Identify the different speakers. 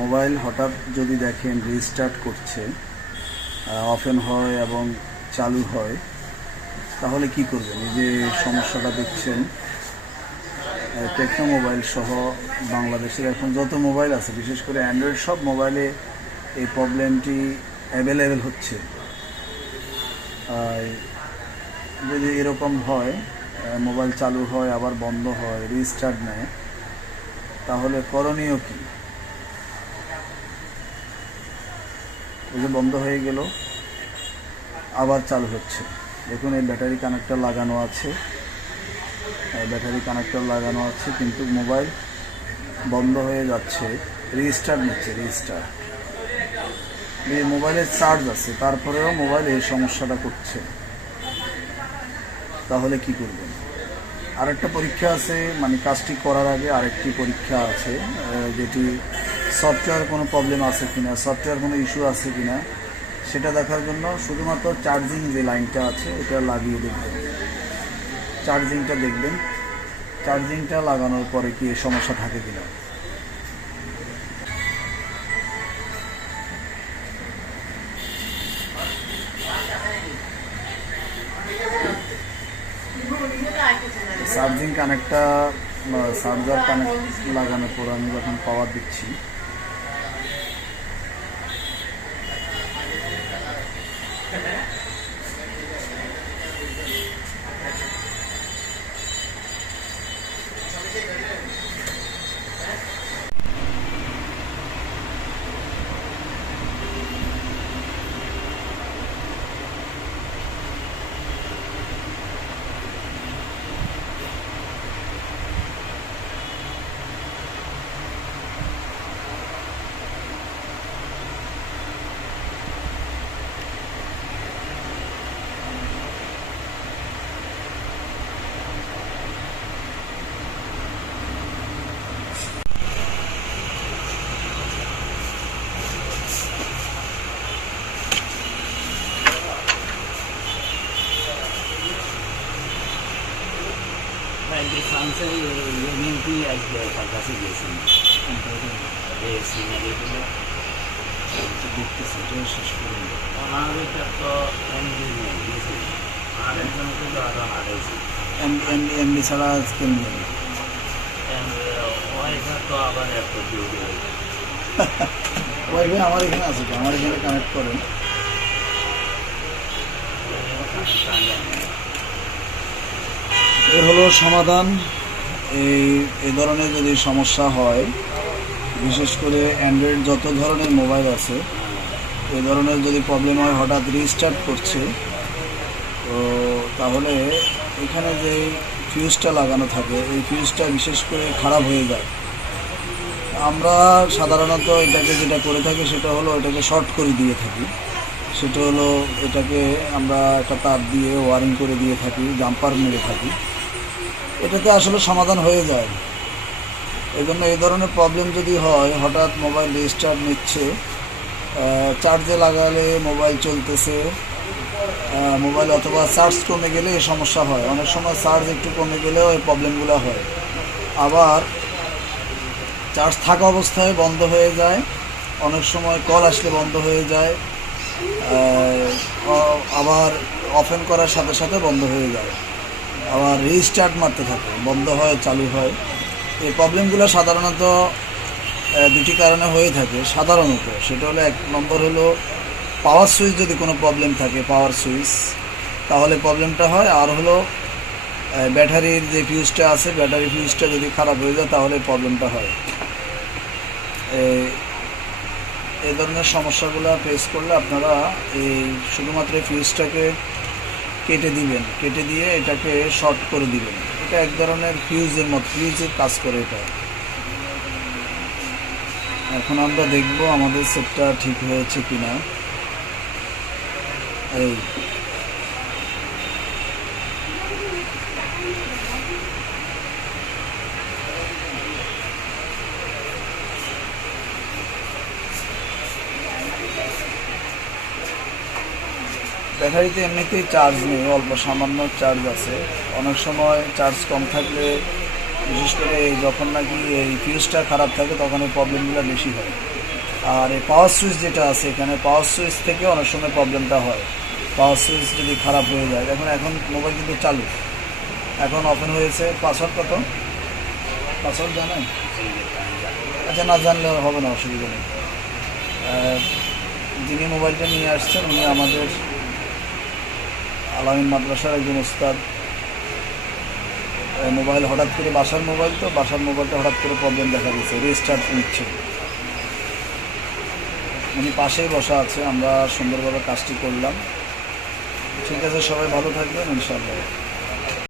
Speaker 1: Mobile হঠাৎ যদি দেখেন রিস্টার্ট করছে অফেন হয় এবং চালু হয়, তাহলে কি করবেন? এই যে সমস্যাটা দেখছেন টেকনো মোবাইল সহ বাংলাদেশের এখন যত মোবাইল আছে, বিশেষ করে অ্যান্ড্রয়েড, সব মোবাইলে এই প্রবলেমটি অ্যাভেলেবেল হচ্ছে। যদি এরকম হয় মোবাইল চালু হয়, আবার বন্ধ হয় রিস্টার্ট নেয়, তাহলে করণীয় কি? এই যে বন্ধ হয়ে গেল, আবার চালু হচ্ছে। দেখুন, এই ব্যাটারি কানেক্টর লাগানো আছে। ব্যাটারি কানেক্টর লাগানো আছে, কিন্তু মোবাইল বন্ধ হয়ে যাচ্ছে। রিস্টার্ট নিচ্ছে রিস্টার্ট এই মোবাইলের চার্জ আছে, তারপরেও মোবাইল এই সমস্যাটা করছে। তাহলে কি করবেন? আরেকটা পরীক্ষা আছে মানে কাজটি করার আগে আরেকটি পরীক্ষা আছে যেটি সফটওয়্যার কোনো প্রবলেম আছে কিনা সফটওয়্যার কোনো ইস্যু আছে কি না সেটা দেখার জন্য শুধুমাত্র চার্জিং যে লাইনটা আছে, এটা লাগিয়ে দেখবেন। চার্জিংটা দেখবেন। চার্জিংটা লাগানোর পরে কি সমস্যা থাকে কিনা। চার্জিং কানেক্টটা চার্জার কানেক্ট লাগানোর পর আমি যখন পাওয়ার দিচ্ছি
Speaker 2: Yeah. ফাংশন এমএনপি আজকে তার কাছে গিয়েছেন এই সিনারিগুলো
Speaker 1: দেখতেছি শেষ
Speaker 2: ওনার এটা তো এমডি নেই আর একজনকে তো আরও হারাইছে
Speaker 1: এমনি ছাড়া আজকে নেই।
Speaker 2: ওয়াইফা তো আবার একটা ডিউটি
Speaker 1: ওয়াইফাই আমার এখানে আছে আমার এখানে কানেক্ট করেন এর হলো সমাধান। এই এ ধরনের যদি সমস্যা হয়, বিশেষ করে অ্যান্ড্রয়েড যত ধরনের মোবাইল আছে, এ ধরনের যদি প্রবলেম হয়, হঠাৎ রিস্টার্ট করছে, তো তাহলে এখানে যে ফিউজটা লাগানো থাকে, এই ফিউজটা বিশেষ করে খারাপ হয়ে যায়। আমরা সাধারণত এটাকে যেটা করে থাকি, সেটা হলো এটাকে শর্ট করে দিয়ে থাকি। সেটা হলো এটাকে আমরা একটা তার দিয়ে ওয়ারিং করে দিয়ে থাকি জাম্পার মেরে থাকি। এটাতে আসলে সমাধান হয়ে যায়। এই জন্য এই ধরনের প্রবলেম যদি হয়, হঠাৎ মোবাইল রিস্টার্ট নিচ্ছে চার্জে লাগালে মোবাইল চলতেছে মোবাইল অথবা চার্জ কমে গেলে এই সমস্যা হয়। অনেক সময় চার্জ একটু কমে গেলেও এই প্রবলেমগুলো হয়। আবার চার্জ থাকা অবস্থায় বন্ধ হয়ে যায়। অনেক সময় কল আসলে বন্ধ হয়ে যায়। আবার অফেন করার সাথে সাথে বন্ধ হয়ে যায়। আবার রিস্টার্ট মারতে থাকে, বন্ধ হয়, চালু হয়। এই প্রবলেমগুলো সাধারণত দুটি কারণে হয়ে থাকে। সাধারণত সেটা হলো, এক নম্বর হলো পাওয়ার সুইচ যদি কোনো প্রবলেম থাকে পাওয়ার সুইচ তাহলে প্রবলেমটা হয়। আর হলো ব্যাটারির যে ফিউজটা আছে, ব্যাটারি ফিউজটা যদি খারাপ হয়ে যায়, তাহলে প্রবলেমটা হয়। এই- ধরনের সমস্যাগুলো ফেস করলে আপনারা এই শুধুমাত্র ফিউজটাকে কেটে দিবেন, কেটে দিয়ে এটাকে শর্ট করে দিবেন। এটা এক ধরনের ফিউজের মত ফিউজের কাজ করে এটা। এখন আমরা দেখব আমাদের সেটটা ঠিক হয়েছে কিনা। এই। ব্যাটারিতে এমনিতেই চার্জ নেই, অল্প সামান্য চার্জ আছে। অনেক সময় চার্জ কম থাকলে, বিশেষ করে যখন নাকি এই ফিউজটা খারাপ থাকে, তখন এই প্রবলেমগুলো বেশি হয়। আর এই পাওয়ার সুইচ যেটা আছে, এখানে পাওয়ার সুইচ থেকে অনেক সময় প্রবলেমটা হয়। পাওয়ার সুইচ যদি খারাপ হয়ে যায় এখন এখন মোবাইল কিন্তু চালু। এখন ওপেন হয়েছে পাসওয়ার্ড কত? পাসওয়ার্ড জানেন? আচ্ছা না জানলে হবে না, অসুবিধা নেই। যিনি মোবাইলটা নিয়ে আসছেন, উনি আমাদের আলামিন মাদ্রাসার একজন উস্তাদ। মোবাইল হঠাৎ করে বাসার মোবাইল তো, বাসার মোবাইলটা হঠাৎ করে প্রবলেম দেখা দিচ্ছে রেজিস্টার নিচ্ছে। উনি পাশেই বসা আছে, আমরা সুন্দরভাবে কাজটি করলাম। ঠিক আছে, সবাই ভালো থাকবেন, ইনশাআল্লাহ।